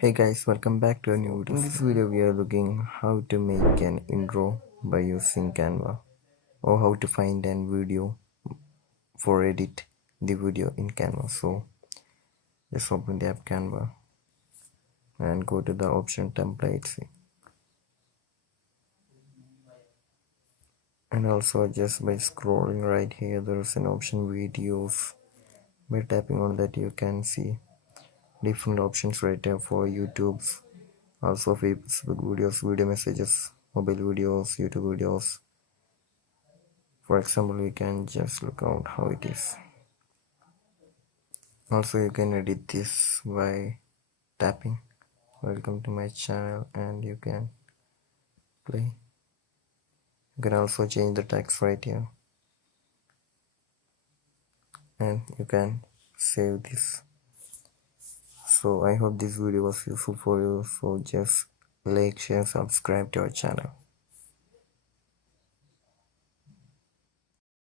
Hey guys, welcome back to a new video. In this video we are looking how to make an intro by using Canva, or how to find a video for edit the video in Canva. So just open the app Canva and go to the option templates, and also just by scrolling right here there is an option videos. By tapping on that you can see different options right here for YouTube's, also Facebook videos, video messages, mobile videos, YouTube videos. For example, we can just look out how it is. Also, you can edit this by tapping welcome to my channel, and you can play. You can also change the text right here, and you can save this. So I hope this video was useful for you. So just like, share, subscribe to our channel.